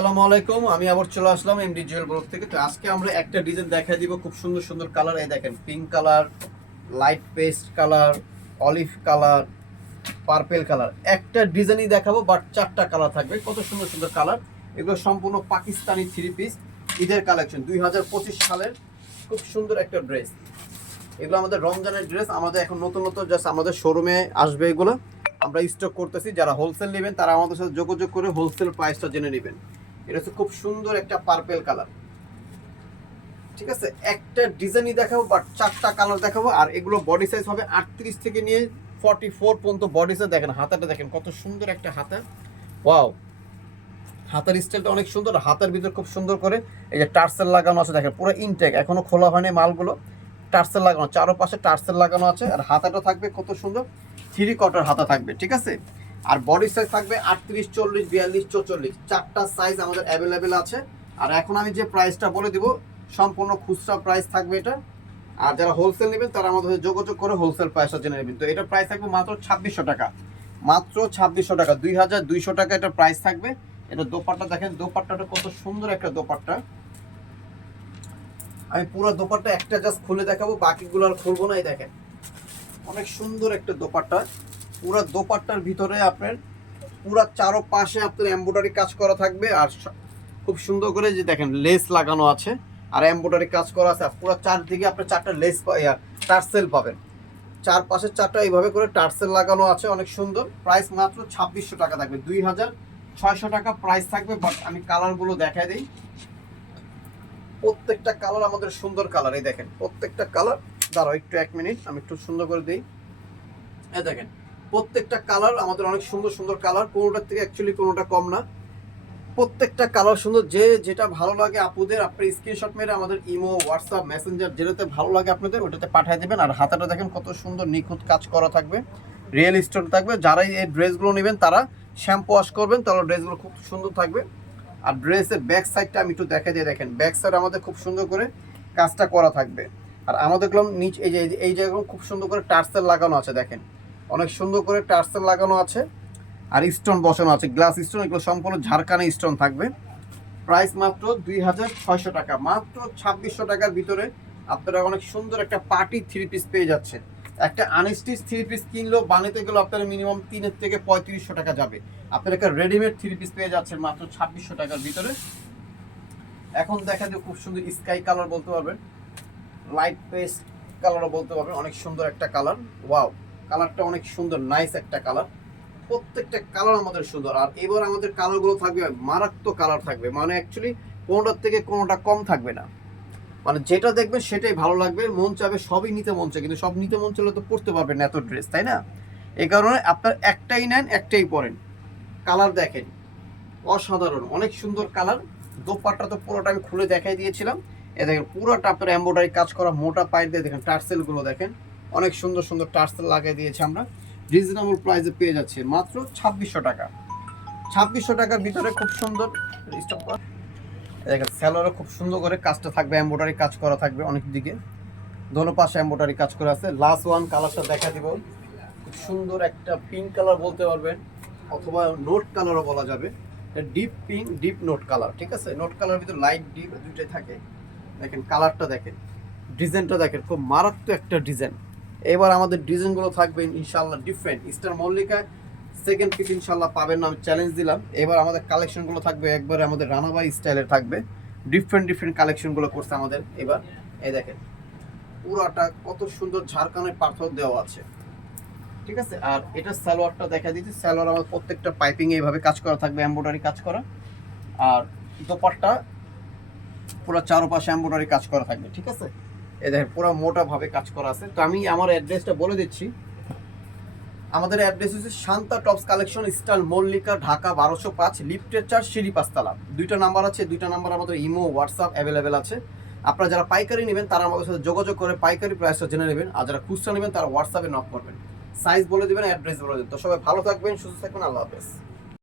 আসসালামু আলাইকুম, আমি আবার চলে আসলাম এমডি জুয়েল ব্লগ থেকে। তো আজকে আমরা একটা ডিজাইন দেখাই দিব, খুব সুন্দর সুন্দর কালার। এই দেখেন, pink colour, light pastel colour, olive colour, purple colour. একটা ডিজাইনই দেখাবো, বাট চারটা কালার থাকবে। কত সুন্দর সুন্দর কালার! এগুলো সম্পূর্ণ পাকিস্তানি থ্রি পিস ঈদের কালেকশন, 2025 সালের খুব সুন্দর একটা ড্রেস। এগুলো আমাদের রমজানের ড্রেস, আমাদের এখন নতুন নতুন জাস্ট আমাদের শোরুমে আসবে। এগুলো আমরা স্টক করতেছি। যারা হোলসেল নেবেন তারা আমাদের সাথে যোগাযোগ করে হোলসেল প্রাইসটা জেনে নেবেন। এটা হচ্ছে খুব সুন্দর একটা পার্পেল কালার, ঠিক আছে। একটা ডিজাইনই দেখাবো, বাট চারটা কালার দেখাবো। আর এগুলো বডি সাইজ হবে 38 থেকে নিয়ে 44 পর্যন্ত বডি সাইজ। দেখেন হাতাটা, দেখেন কত সুন্দর একটা হাতা। ওয়াও, হাতার স্টাইলটা অনেক সুন্দর। হাতার ভিতর খুব সুন্দর করে এই যে টার্সেল লাগানো আছে, দেখেন পুরো ইনটেক, এখনো খোলা হয়নি মালগুলো। টার্সেল লাগানো, চারপাশে টার্সেল লাগানো আছে। আর হাতাটা থাকবে কত সুন্দর, 3 কোয়ার্টার হাতা থাকবে, ঠিক আছে। আর বডি সাইজ থাকবে 38, 40, 42, 44, চারটা সাইজ আমাদের অ্যাভেলেবেল আছে। আর এখন আমি যে প্রাইসটা বলে দিব, সম্পূর্ণ খুচরা প্রাইস থাকবে এটা। আর যারা হোলসেল নেবেন তারা আমাদের সাথে যোগাযোগ করে হোলসেল প্রাইসটা জেনে নেবেন। তো এটা প্রাইস থাকবে মাত্র 2600 টাকা, মাত্র 2600 টাকা, 2200 টাকা এটা প্রাইস থাকবে। এটা দোপাট্টা দেখেন, দোপাট্টাটা কত সুন্দর একটা দোপাট্টা। আমি পুরো দোপাট্টা একটা জাস্ট খুলে দেখাবো, বাকিগুলো আর খুলবো না। এই দেখেন অনেক সুন্দর একটা দোপাট্টা। পুরো দোপাট্টার ভিতরে আপনার পুরো চারপাশে আপনার এমব্রয়ডারি কাজ করা থাকবে। আর খুব সুন্দর করে যে দেখেন লেস লাগানো আছে, আর এমব্রয়ডারি কাজ করা আছে। আর পুরো চারদিকে আপনি চারটা লেস টার্সেল পাবেন, চারপাশে চারটা এইভাবে করে টার্সেল লাগানো আছে, অনেক সুন্দর। প্রাইস মাত্র 2600 টাকা থাকবে, 2600 টাকা প্রাইস থাকবে। বাট আমি কালারগুলো দেখাই দিই। প্রত্যেকটা কালার আমাদের সুন্দর কালার। এই দেখেন প্রত্যেকটা কালার, দাঁড়াও একটু 1 মিনিট, আমি একটু সুন্দর করে দিই। এই দেখেন প্রত্যেকটা কালার আমাদের অনেক সুন্দর সুন্দর কালার, কোনোটার থেকে অ্যাকচুয়ালি কোনোটা কম না। প্রত্যেকটা কালার সুন্দর। যে যেটা ভালো লাগে আপুদের, আপনি স্ক্রিনশট মেরে আমাদের ইমো, হোয়াটসঅ্যাপ, মেসেঞ্জার যেটাতে ভালো লাগে আপনাদের ওটাতে পাঠিয়ে দেবেন। আর হাতাটা দেখেন কত সুন্দর নিখুঁত কাজ করা থাকবে, রিয়েল স্টোন থাকবে। যারাই এই ড্রেসগুলো নেবেন তারা শ্যাম্পু ওয়াশ করবেন, তাহলে ড্রেসগুলো খুব সুন্দর থাকবে। আর ড্রেসের ব্যাক সাইডটা আমি একটু দেখা দিয়ে, দেখেন ব্যাক সাইড আমাদের খুব সুন্দর করে কাজটা করা থাকবে। আর আমাদের নিচ এই জায়গাগুলো খুব সুন্দর করে টার্সেল লাগানো আছে, দেখেন অনেক সুন্দর করে টার্সেল লাগানো আছে। আর স্টোন বসানো আছে, গ্লাস স্টোন, এগুলো সম্পূর্ণ ঝাড়খানি স্টোন থাকবে। প্রাইস মাত্র 2600 টাকা, মাত্র 2600 টাকার ভিতরে আপনারা অনেক সুন্দর একটা পার্টি থ্রি পিস পেয়ে যাচ্ছেন। একটা আনস্টিচ থ্রি পিস কিনলেও বানাতে গেলে আপনারা মিনিমাম 3 থেকে 3500 টাকা যাবে। আপনারা একটা রেডিমেড থ্রি পিস পেয়ে যাচ্ছেন মাত্র 2600 টাকার ভিতরে। এখন দেখা যায় খুব সুন্দর স্কাই কালার বলতে পারবেন, লাইট পেস্ট কালারও বলতে পারবেন, অনেক সুন্দর একটা কালার। ওয়াও, কালারটা অনেক সুন্দর, নাইস একটা কালার। প্রত্যেকটা কালার আমাদের সুন্দর। আর এবার আমাদের কালারগুলো থাকবে মারাত্মক কালার থাকবে, মানে অ্যাকচুয়ালি কোনোটার থেকে কোনোটা কম থাকবে না। মানে যেটা দেখবেন সেটাই ভালো লাগবে, মন চাবে সবই নিতে মন চায়, কিন্তু সব নিতে মন চাইলে তো পড়তে পারবেন না এত ড্রেস, তাই না? এই কারণে আপনার একটাই নেন, একটাই পরেন। কালার দেখেন অসাধারণ, অনেক সুন্দর কালার। দোপাট্টা তো পুরোটা আমি খুলে দেখাই দিয়েছিলাম। এ দেখেন পুরোটা আপনার এমব্রয়ডারি কাজ করা, মোটা পাইপ দিয়ে দেখেন টার্সেলগুলো দেখেন, অনেক সুন্দর সুন্দর টার্সেল লাগিয়ে দিয়েছি আমরা। রিজনেবল প্রাইসে পেয়ে যাচ্ছে মাত্র 2600 টাকা। 2600 টাকার ভিতরে খুব সুন্দর স্টক করা। দেখেন স্যালোয়ারও খুব সুন্দর করে কাজটা থাকবে, এমব্রয়ডারি কাজ করা থাকবে অনেক দিকে, দোনো পাশে এমব্রয়ডারি কাজ করা আছে। লাস্ট ওয়ান কালারটা দেখা দিব, খুব সুন্দর একটা পিঙ্ক কালার বলতে পারবেন, অথবা নোট কালারও বলা যাবে। Deep pink, deep note colour, ঠিক আছে। নোট কালারের ভিতরে লাইট ডিপ দুইটাই থাকে। দেখেন কালারটা দেখেন, ডিজাইনটা দেখেন, খুব মারাত্মক একটা ডিজাইন। এবার আমাদের ডিজাইনগুলো থাকবে ইনশাল্লাহ different. Star Mallika second piece ইনশাল্লাহ পাবেন না, আমি চ্যালেঞ্জ দিলাম। এবার আমাদের কালেকশনগুলো থাকবে একবারে আমাদের রানাবাই স্টাইলের থাকবে, ডিফারেন্ট ডিফারেন্ট কালেকশনগুলো করছে আমাদের এবার। এই দেখেন পুরাটা কত সুন্দর ঝাড়খানের পাথর দেওয়া আছে, ঠিক আছে। আর এটা সালোয়ারটা দেখা দিচ্ছি, সালোয়ার আমাদের প্রত্যেকটা পাইপিং এইভাবে কাজ করা থাকবে, এমব্রয়ডারি কাজ করা। আর দোপাট্টা পুরো চারপাশে এমব্রয়ডারি কাজ করা থাকবে, ঠিক আছে। এই দেখেন পুরো মোটা ভাবে কাজ করা আছে। তো আমি আমার অ্যাড্রেসটা বলে দিচ্ছি। আমাদের অ্যাড্রেস হচ্ছে Shanta tops collection, style Mallika, Dhaka 1205, লিফটের 4, সিঁড়ি 5 তলা। দুইটা নাম্বার আছে, দুইটা নাম্বার আমাদের ইমো, হোয়াটসঅ্যাপ অ্যাভেলেবেল আছে। আপনারা যারা পাইকারি নেবেন তারা আমাদের সাথে যোগাযোগ করে পাইকারি প্রাইসটা জেনে নেবেন। আর যারা খুচরা নেবেন তারা হোয়াটসঅ্যাপে নক করবেন, সাইজ বলে দেবেন, অ্যাড্রেস বলে দেবেন। তো সবাই ভালো থাকবেন, সুস্থ থাকবেন, আল্লাহ হাফেজ।